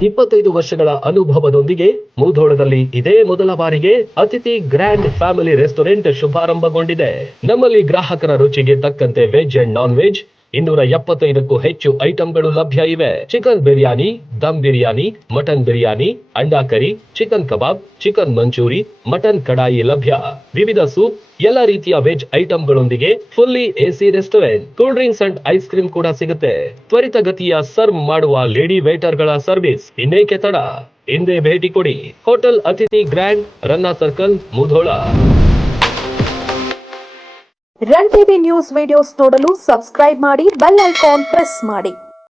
25 ವರ್ಷಗಳ ಅನುಭವದೊಂದಿಗೆ ಮುಧೋಳದಲ್ಲಿ ಇದೇ ಮೊದಲ ಬಾರಿಗೆ ಅತಿಥಿ ಗ್ರ್ಯಾಂಡ್ ಫ್ಯಾಮಿಲಿ ರೆಸ್ಟೋರೆಂಟ್ ಶುಭಾರಂಭಗೊಂಡಿದೆ. ನಮ್ಮಲ್ಲಿ ಗ್ರಾಹಕರ ರುಚಿಗೆ ತಕ್ಕಂತೆ ವೆಜ್ ಅಂಡ್ ನಾನ್ ವೆಜ್ 275ಕ್ಕೂ ಹೆಚ್ಚು ಐಟಂಗಳು ಲಭ್ಯ ಇವೆ. Chicken biryani, dum biryani, mutton biryani, anda curry, chicken kebab, chicken manchurian, mutton kadai ಲಭ್ಯ. ವಿವಿಧ ಸೂಪ್, ಎಲ್ಲ ರೀತಿಯ ವೆಜ್ ಐಟಂಗಳೊಂದಿಗೆ fully AC restaurant. Cool drinks and ice cream ಕೂಡ ಸಿಗುತ್ತೆ. ತ್ವರಿತಗತಿಯ ಸರ್ವ್ ಮಾಡುವ ಲೇಡಿ ವೇಟರ್ ಗಳ ಸರ್ವಿಸ್. ಇನ್ನೇಕೆ ತಡ, ಹಿಂದೆ ಭೇಟಿ ಕೊಡಿ. Hotel Atithi grand, Ranna circle, Mudhol. Run TV news videos ನೋಡಲು ಸಬ್ಸ್ಕ್ರೈಬ್ ಮಾಡಿ, ಬೆಲ್ ಐಕಾನ್ ಪ್ರೆಸ್ ಮಾಡಿ.